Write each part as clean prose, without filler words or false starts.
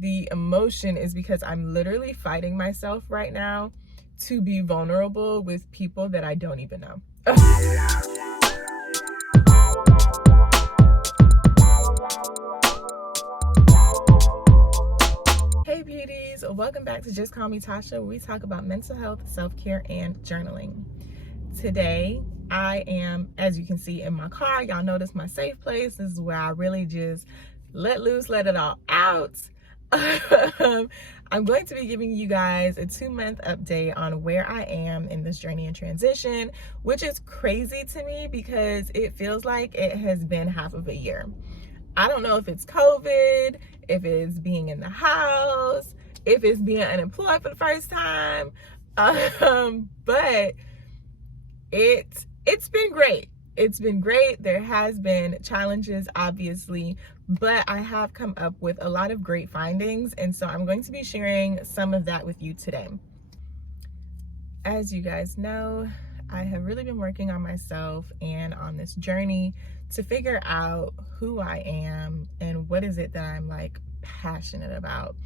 the emotion is because I'm literally fighting myself right now to be vulnerable with people that I don't even know. Hey beauties, welcome back to Just Call Me Tasha, where we talk about mental health, self-care, and journaling. Today, I am, as you can see in my car, y'all notice my safe place. This is where I really just let loose, let it all out. I'm going to be giving you guys a 2-month update on where I am in this journey and transition, which is crazy to me because it feels like it has been half of a year. I don't know if it's COVID, if it's being in the house, if it's being unemployed for the first time, but it's been great. It's been great. There has been challenges, obviously, but I have come up with a lot of great findings, and so I'm going to be sharing some of that with you today. As you guys know, I have really been working on myself and on this journey to figure out who I am and what is it that I'm like passionate about.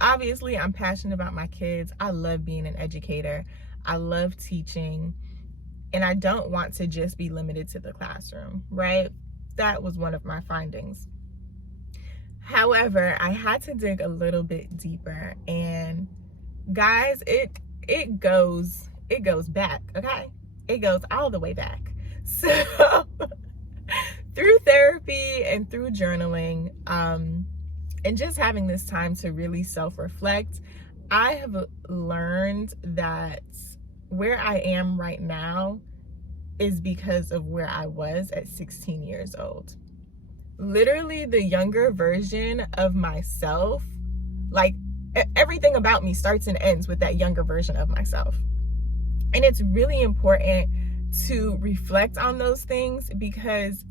Obviously, I'm passionate about my kids. I love being an educator. I love teaching, and I don't want to just be limited to the classroom, right? That was one of my findings. However, I had to dig a little bit deeper, and guys, it goes back, okay? It goes all the way back. So through therapy and through journaling, and just having this time to really self-reflect, I have learned that where I am right now is because of where I was at 16 years old. Literally the younger version of myself, like everything about me starts and ends with that younger version of myself. And it's really important to reflect on those things because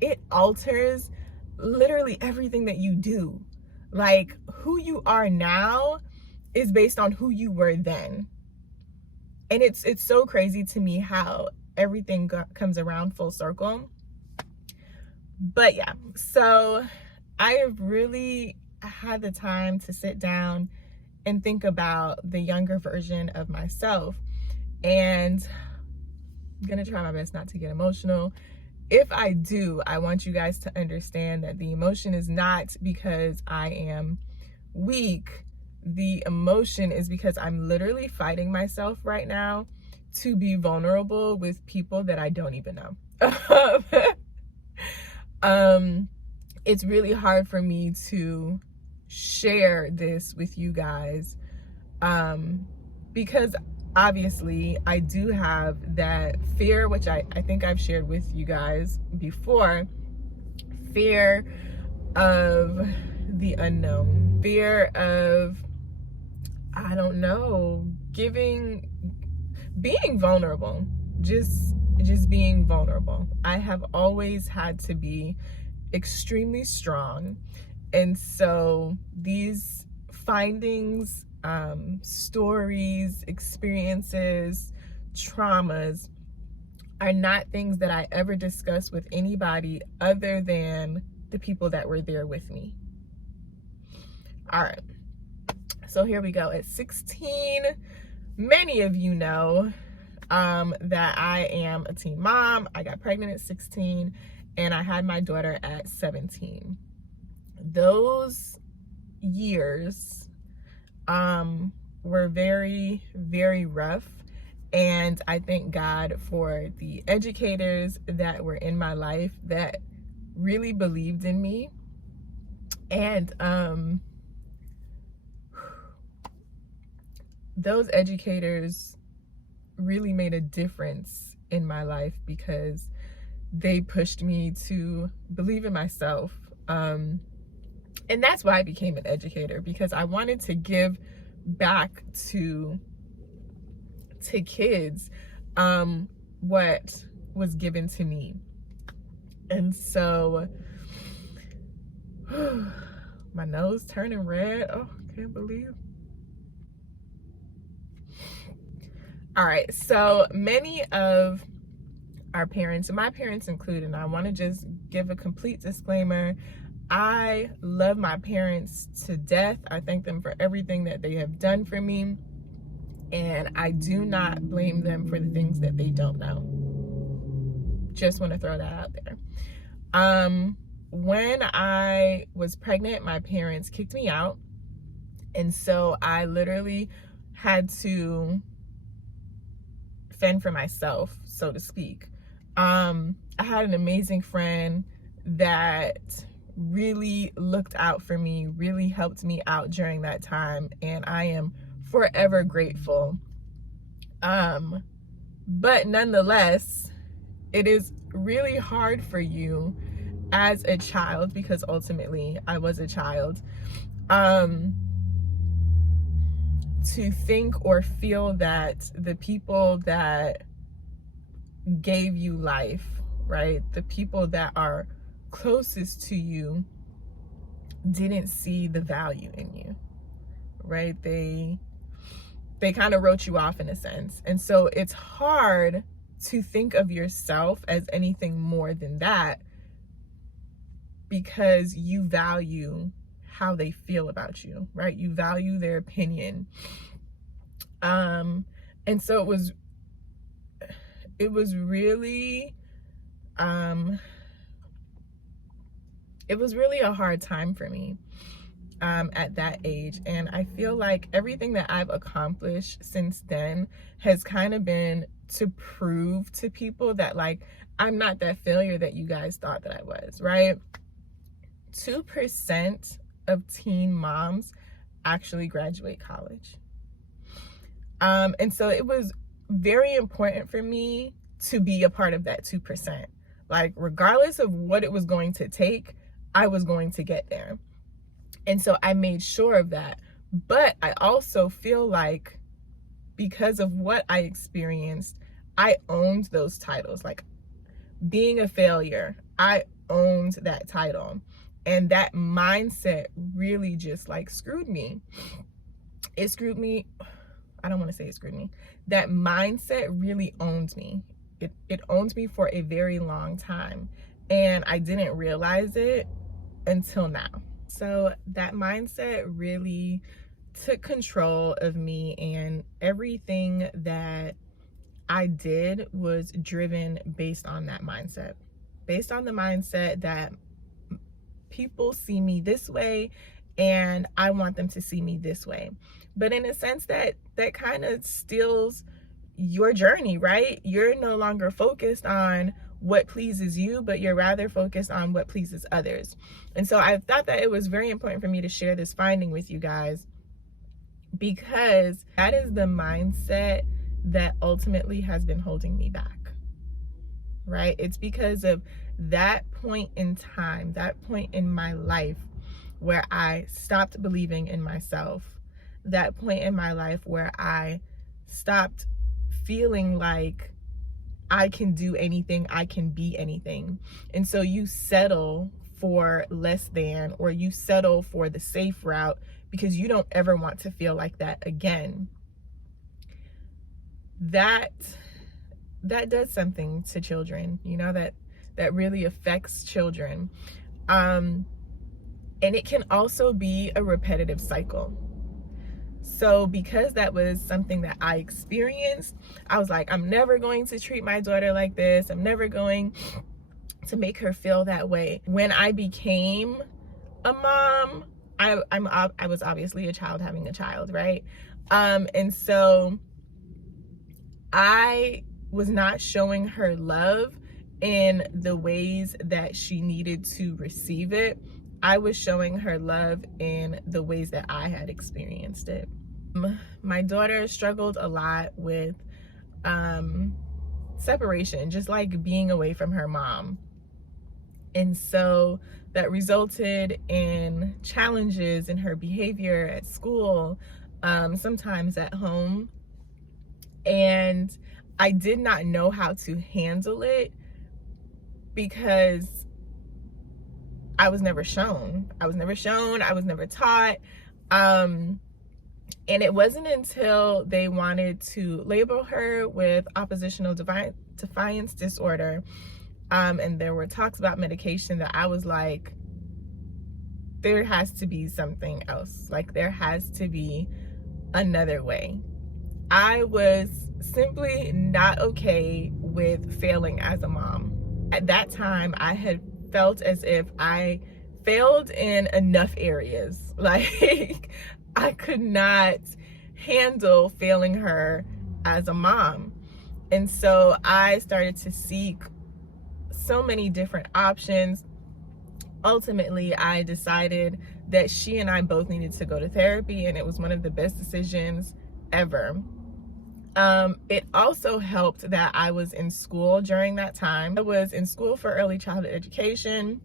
it alters literally everything that you do. Like, who you are now is based on who you were then. And it's so crazy to me how everything comes around full circle. But yeah, so I have really had the time to sit down and think about the younger version of myself. And I'm gonna try my best not to get emotional. If I do, I want you guys to understand that the emotion is not because I am weak. The emotion is because I'm literally fighting myself right now to be vulnerable with people that I don't even know. It's really hard for me to share this with you guys because obviously I do have that fear, which I think I've shared with you guys before. Fear of the unknown, fear of, I don't know, being vulnerable, just being vulnerable. I have always had to be extremely strong. And so these findings, stories, experiences, traumas are not things that I ever discuss with anybody other than the people that were there with me. All right. So here we go. At 16, many of you know that I am a teen mom. I got pregnant at 16 and I had my daughter at 17. Those years were very, very rough. And I thank God for the educators that were in my life that really believed in me. And those educators really made a difference in my life because they pushed me to believe in myself. And that's why I became an educator, because I wanted to give back to kids what was given to me. And so my nose turning red. Oh, can't believe. All right, so many of our parents, and my parents included, and I want to just give a complete disclaimer, I love my parents to death. I thank them for everything that they have done for me. And I do not blame them for the things that they don't know. Just want to throw that out there. When I was pregnant, my parents kicked me out. And so I literally had to fend for myself, so to speak. I had an amazing friend that really looked out for me, really helped me out during that time, and I am forever grateful. But nonetheless, it is really hard for you as a child, because ultimately I was a child, to think or feel that the people that gave you life, right, the people that are closest to you, didn't see the value in you, right? They kind of wrote you off in a sense. And so it's hard to think of yourself as anything more than that, because you value how they feel about you, right? You value their opinion. And so it was really a hard time for me at that age. And I feel like everything that I've accomplished since then has kind of been to prove to people that, like, I'm not that failure that you guys thought that I was, right? 2% of teen moms actually graduate college. And so it was very important for me to be a part of that 2%. Like, regardless of what it was going to take, I was going to get there. And so I made sure of that. But I also feel like, because of what I experienced, I owned those titles. Like, being a failure, I owned that title. And that mindset really just, like, screwed me. It screwed me. I don't want to say it screwed me. That mindset really owned me. It owned me for a very long time. And I didn't realize it until now. So that mindset really took control of me, and everything that I did was driven based on that mindset. Based on the mindset that people see me this way and I want them to see me this way. But in a sense, that kind of steals your journey, right? You're no longer focused on what pleases you, but you're rather focused on what pleases others. And so I thought that it was very important for me to share this finding with you guys, because that is the mindset that ultimately has been holding me back, right? It's because of that point in time, that point in my life where I stopped believing in myself, that point in my life where I stopped feeling like I can do anything, I can be anything. And so you settle for less than, or you settle for the safe route, because you don't ever want to feel like that again. That does something to children, you know, that really affects children. And it can also be a repetitive cycle. So because that was something that I experienced, I was like, I'm never going to treat my daughter like this. I'm never going to make her feel that way. When I became a mom, I was obviously a child having a child, right? And so I was not showing her love in the ways that she needed to receive it. I was showing her love in the ways that I had experienced it. My daughter struggled a lot with separation, just like being away from her mom. And so that resulted in challenges in her behavior at school, sometimes at home. And I did not know how to handle it, because I was never shown. I was never taught. And it wasn't until they wanted to label her with oppositional defiance disorder, and there were talks about medication, that I was like, there has to be something else. Like, there has to be another way. I was simply not okay with failing as a mom. At that time, I had felt as if I failed in enough areas. Like, I could not handle failing her as a mom. And so I started to seek so many different options. Ultimately, I decided that she and I both needed to go to therapy, and it was one of the best decisions ever. It also helped that I was in school during that time. I was in school for early childhood education,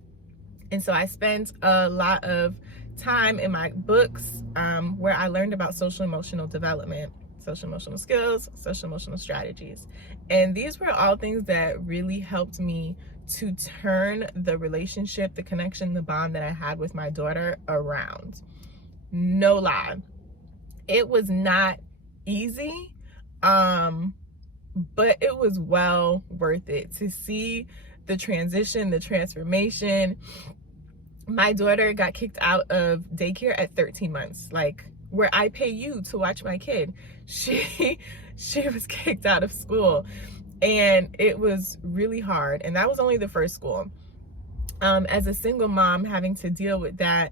and so I spent a lot of time in my books where I learned about social emotional development, social emotional skills, social emotional strategies. And these were all things that really helped me to turn the relationship, the connection, the bond that I had with my daughter around. No lie. It was not easy, but it was well worth it to see the transition, the transformation. My daughter got kicked out of daycare at 13 months, like where I pay you to watch my kid. She was kicked out of school, and it was really hard. And that was only the first school. As a single mom, having to deal with that,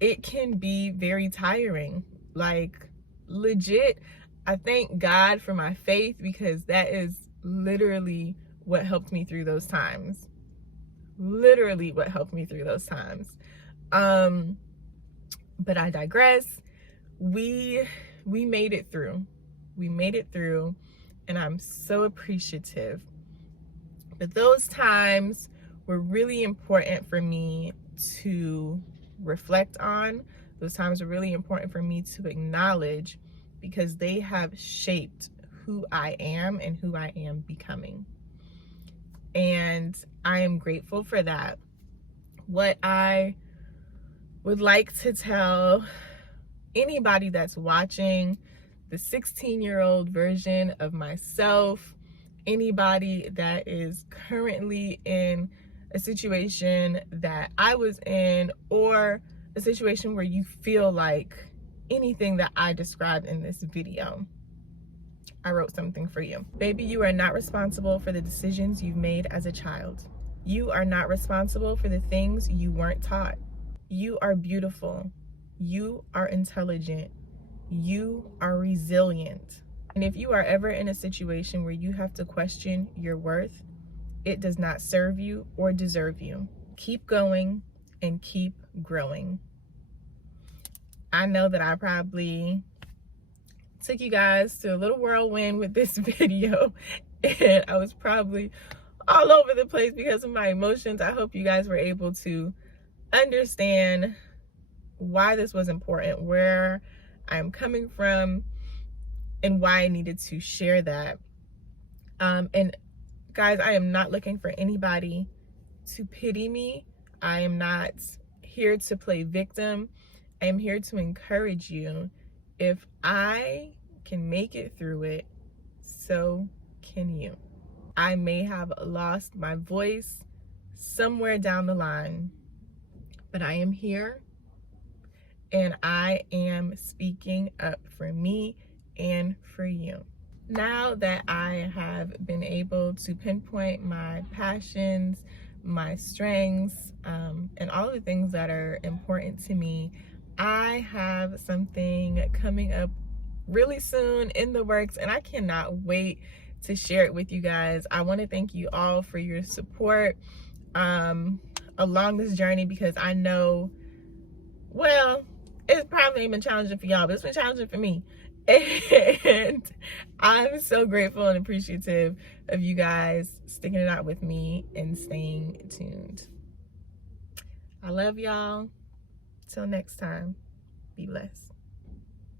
it can be very tiring. Like, legit, I thank God for my faith, because that is literally what helped me through those times. Literally what helped me through those times. But I digress. We made it through. We made it through, and I'm so appreciative. But those times were really important for me to reflect on. Those times are really important for me to acknowledge, because they have shaped who I am and who I am becoming. And I am grateful for that. What I would like to tell anybody that's watching, the 16-year-old version of myself, anybody that is currently in a situation that I was in, or a situation where you feel like anything that I described in this video, I wrote something for you. Baby, you are not responsible for the decisions you've made as a child. You are not responsible for the things you weren't taught. You are beautiful. You are intelligent. You are resilient. And if you are ever in a situation where you have to question your worth, it does not serve you or deserve you. Keep going and keep growing. I know that I probably took you guys to a little whirlwind with this video, and I was probably all over the place because of my emotions. I hope you guys were able to understand why this was important, where I'm coming from, and why I needed to share that. And guys, I am not looking for anybody to pity me. I am not here to play victim. I am here to encourage you. If I can make it through it, so can you. I may have lost my voice somewhere down the line, but I am here, and I am speaking up for me and for you. Now that I have been able to pinpoint my passions, my strengths, and all the things that are important to me, I have something coming up really soon in the works, and I cannot wait to share it with you guys. I want to thank you all for your support along this journey, because I know, well, it's probably been challenging for y'all, but it's been challenging for me. And I'm so grateful and appreciative of you guys sticking it out with me and staying tuned. I love y'all. Till next time, be blessed.